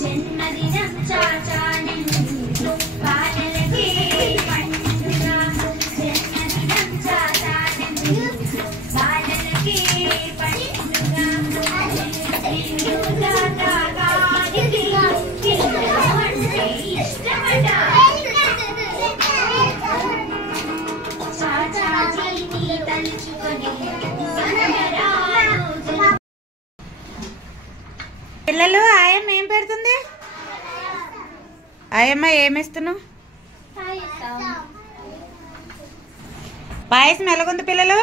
జన్మదినం చాచా నిన్ను బాలలకే పండుగ జన్మదినం చాచా నిన్ను బాలలకే పండుగ అంటే ఇష్టమట చాచాజీని తలుచుకొని పిల్లలు ఆయమ్మ ఏం పెడుతుంది? ఆయమ్మ ఏమిస్తున్నావు? పాయసం ఎలాగుంది పిల్లలు?